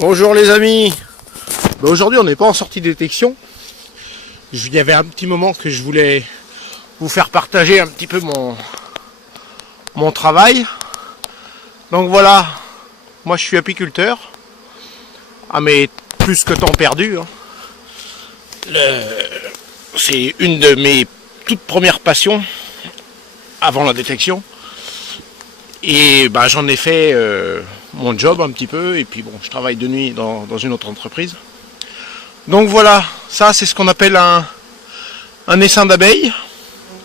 Bonjour les amis. Aujourd'hui on n'est pas en sortie de détection. Il y avait un petit moment que je voulais vous faire partager un petit peu mon travail. Donc voilà, moi je suis apiculteur. Ah mais plus que temps perdu. C'est une de mes toutes premières passions avant la détection. Et bah, j'en ai fait mon job un petit peu. Et puis bon, je travaille de nuit dans une autre entreprise. Donc voilà, ça c'est ce qu'on appelle un essaim d'abeilles.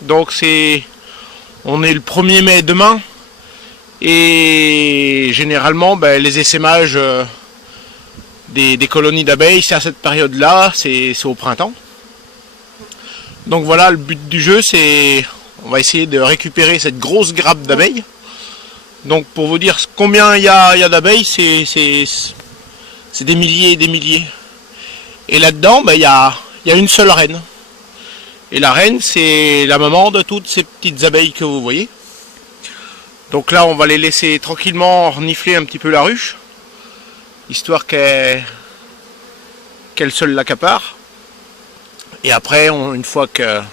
Donc on est le 1er mai demain. Et généralement les essaimages des colonies d'abeilles, c'est à cette période-là, c'est au printemps. Donc voilà, le but du jeu, on va essayer de récupérer cette grosse grappe d'abeilles. Donc pour vous dire combien il y a d'abeilles, c'est des milliers et des milliers. Et là-dedans, il y a une seule reine. Et la reine, c'est la maman de toutes ces petites abeilles que vous voyez. Donc là, on va les laisser tranquillement renifler un petit peu la ruche, histoire qu'elle seule l'accapare. Et après, une fois qu'elles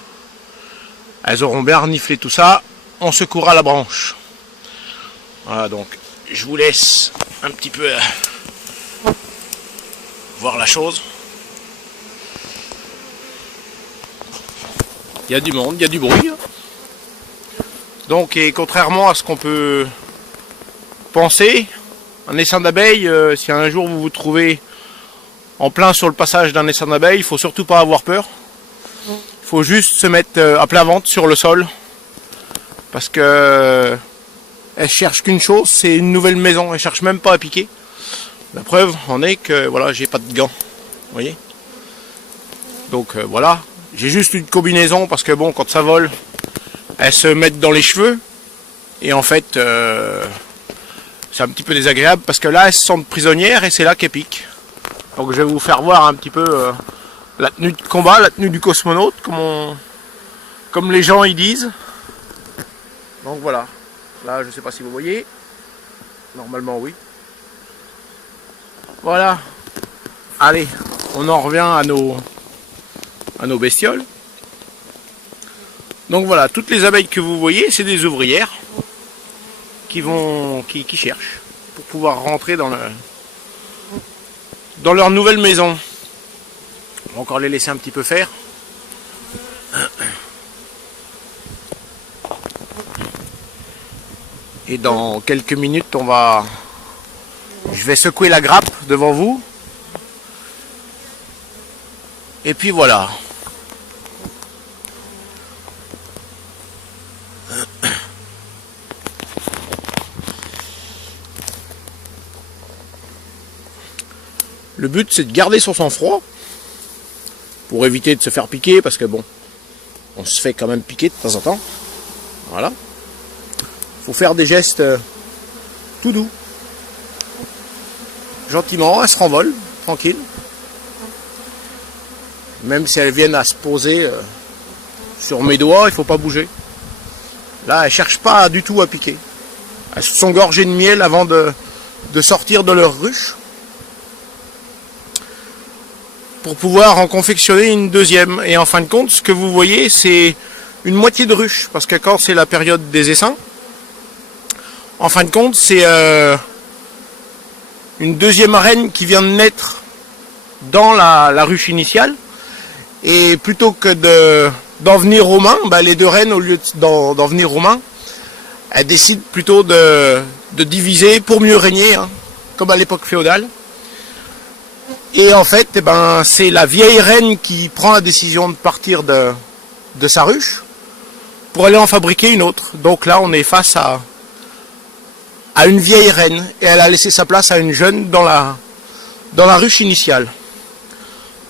auront bien reniflé tout ça, on secourra la branche. Voilà, donc je vous laisse un petit peu voir la chose. Il y a du monde, il y a du bruit. Donc, et contrairement à ce qu'on peut penser, un essaim d'abeilles, si un jour vous vous trouvez en plein sur le passage d'un essaim d'abeilles, il faut surtout pas avoir peur. Il faut juste se mettre à plat ventre sur le sol, parce que elle cherche qu'une chose, c'est une nouvelle maison. Elle cherche même pas à piquer. La preuve en est que voilà, j'ai pas de gants, vous voyez. Donc voilà, j'ai juste une combinaison parce que bon, quand ça vole, elles se mettent dans les cheveux et en fait c'est un petit peu désagréable parce que là elles se sentent prisonnières et c'est là qu'elles piquent. Donc je vais vous faire voir un petit peu la tenue de combat, la tenue du cosmonaute, comme les gens y disent. Donc voilà, là je sais pas si vous voyez, normalement oui. Voilà, allez, on en revient à nos bestioles. Donc voilà, toutes les abeilles que vous voyez, c'est des ouvrières qui cherchent pour pouvoir rentrer dans leur nouvelle maison. On va encore les laisser un petit peu faire. Et dans quelques minutes, je vais secouer la grappe devant vous. Et puis voilà. Le but, c'est de garder son sang-froid pour éviter de se faire piquer, parce que bon, on se fait quand même piquer de temps en temps. Voilà. Faut faire des gestes tout doux. Gentiment, elles se renvolent, tranquille. Même si elles viennent à se poser sur mes doigts, il faut pas bouger. Là, elles cherchent pas du tout à piquer. Elles se sont gorgées de miel avant de sortir de leur ruche, pour pouvoir en confectionner une deuxième. Et en fin de compte, ce que vous voyez, c'est une moitié de ruche, parce que quand c'est la période des essaims, en fin de compte, c'est une deuxième reine qui vient de naître dans la ruche initiale. Et plutôt que d'en venir aux mains, les deux reines, au lieu d'en venir aux mains, elles décident plutôt de diviser pour mieux régner, comme à l'époque féodale. Et en fait, c'est la vieille reine qui prend la décision de partir de sa ruche pour aller en fabriquer une autre. Donc là, on est face à une vieille reine. Et elle a laissé sa place à une jeune dans la ruche initiale.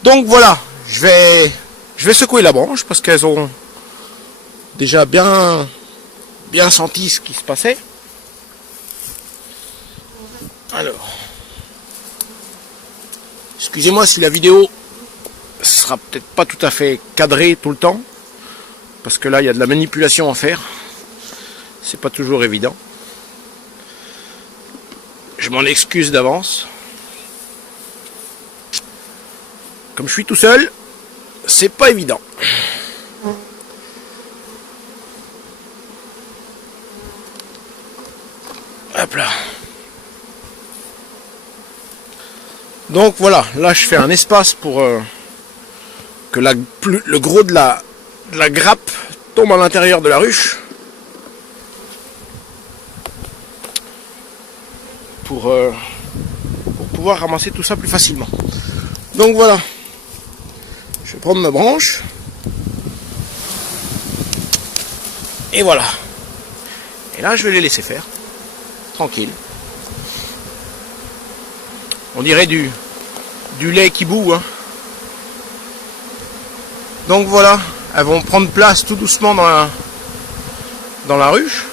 Donc voilà, je vais secouer la branche parce qu'elles ont déjà bien senti ce qui se passait. Alors... Excusez-moi si la vidéo sera peut-être pas tout à fait cadrée tout le temps, parce que là il y a de la manipulation à faire, c'est pas toujours évident. Je m'en excuse d'avance. Comme je suis tout seul, c'est pas évident. Hop là. Donc voilà, là je fais un espace pour que le gros de la grappe tombe à l'intérieur de la ruche. Pour pouvoir ramasser tout ça plus facilement. Donc voilà. Je vais prendre ma branche. Et voilà. Et là je vais les laisser faire. Tranquille. On dirait du lait qui bout. Hein. Donc voilà, elles vont prendre place tout doucement dans la ruche.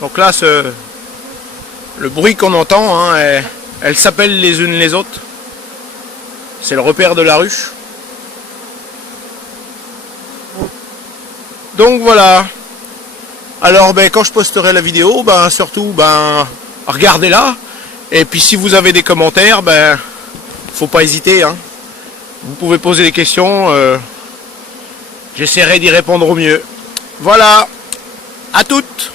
Donc là, le bruit qu'on entend, hein, elles s'appellent les unes les autres. C'est le repère de la ruche. Donc voilà. Alors quand je posterai la vidéo, surtout regardez-la. Et puis si vous avez des commentaires, faut pas hésiter. Hein. Vous pouvez poser des questions. J'essaierai d'y répondre au mieux. Voilà. À toutes.